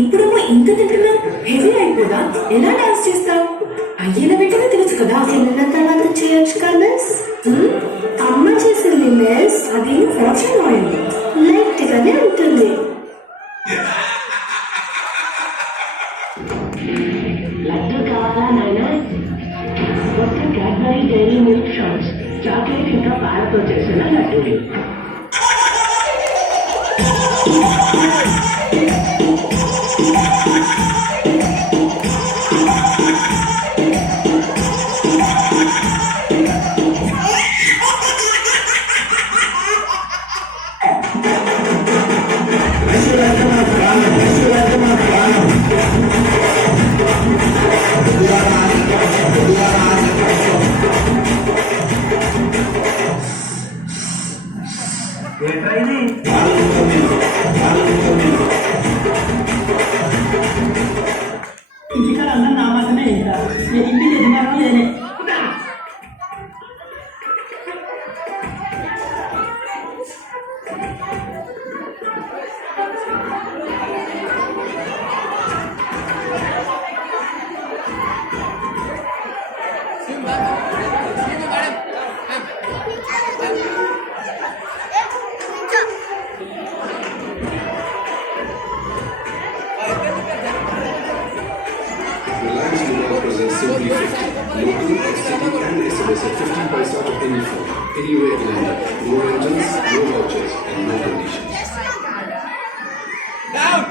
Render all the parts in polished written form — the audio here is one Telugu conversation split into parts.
ఇప్పుడమ్మా ఇంత తింటున్నా హెవీ అయిపోదా? ఎలా డాన్స్ చేస్తావు? అయ్యేలా పెట్టినా తెలుసు కదా. తిన్న తర్వాత చేయొచ్చు కదా. అమ్మ చేసింది మిస్, అది ఫార్చ్యూన్ ఆయిల్, లైట్ గానే ఉంటుంది. లడ్డు కావాలా నాయనా? కొత్త Cadbury dairy milk shots, chocolate ఇంకా పాలతో చేసిన లడ్డూలు. ఇంటికాడ అందరూ నా మాటనే వింటారు. నేను ఇంటికి ఎదిగానో లేనే. Simply 50. Local, STD and SMS at 15 paisa to any phone, anywhere in India. No rentals, no vouchers and no conditions. Down!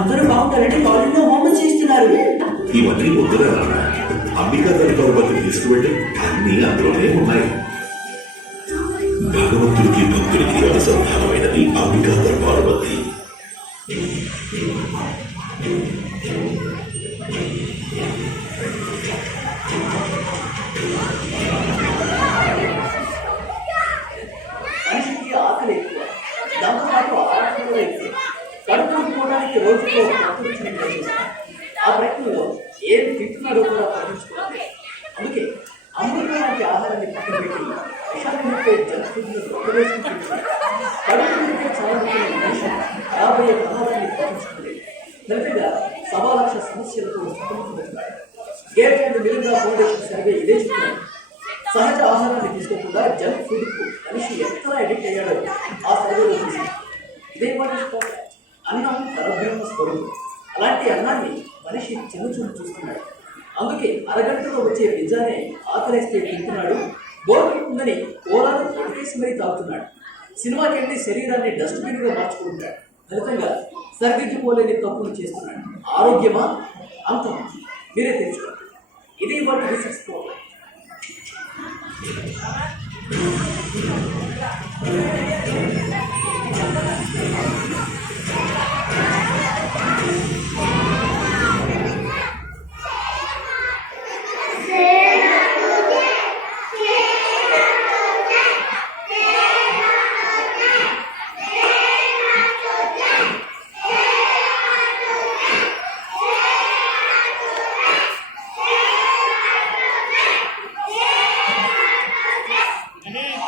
అందరూ బాగుంటారంటే కాలేజీలో హోంవర్క్ చేస్తున్నారు. ఇవన్నీ వద్దురా నాన్న, అంబికా తల్లిగారు బతుకు తీసుకువెళ్ళి అన్నీ అందులోనే ఉన్నాయి. భగవంతుడికి భక్తుడికి అనుసంధానమైనది అంబికా పార్వతి. మనిషికి ఆకలి ఎక్కువ, దాంతోపాటు ఆరోగ్యం కూడా ఎక్కువ. కడుపు నింపుకోవడానికి రోజుకో ప్రకృతిని ప్రయత్నిస్తాం. ఆ ప్రయత్నంలో ఏం తింటున్నారో కూడా పట్టించుకోవాలి. అందుకే అమృతం లాంటి ఆహారాన్ని పక్కన పెట్టి విషాన్ని నింపే జంక్ ఫుడ్ను ప్రవేశం తింటున్నారు. కడుపు నింపే చాలామంది మనిషి రాబోయే ప్రమాదాన్ని పట్టించుకోలేదు. ఫలితంగా 1,00,000 సమస్యలతో సతమతమవుతున్నారు. Gates and Melinda foundation survey ఇదే చెప్తున్నారు. సహజ ఆహారాన్ని తీసుకోకుండా జంక్ ఫుడ్కు మనిషి ఎంత అడిక్ట్ అయ్యాడో ఆ సర్వేలో చూసి ఇదే పట్టించుకోవాలి. అన్నం పరబ్రహ్మ స్వరూపం. అలాంటి అన్నాన్ని మనిషి చిన్నచూపు చూస్తున్నాడు. అందుకే అరగంటలో వచ్చే పిజ్జానే ఆకలేస్తే తింటున్నాడు. బోర్డు ఉందని కోలాను కొట్టేసి మరీ తాగుతున్నాడు. సినిమాకి వెళ్ళి శరీరాన్ని డస్ట్బిన్గా మార్చుకుంటాడు. ఫలితంగా సరిదిద్దుకోలేని తప్పులు చేస్తున్నాడు. ఆరోగ్యమా అంతమా మీరే తెలుసుకోండి. ఇది వాటి రీసెర్చ్ ప్రోగ్రామ్. ఇది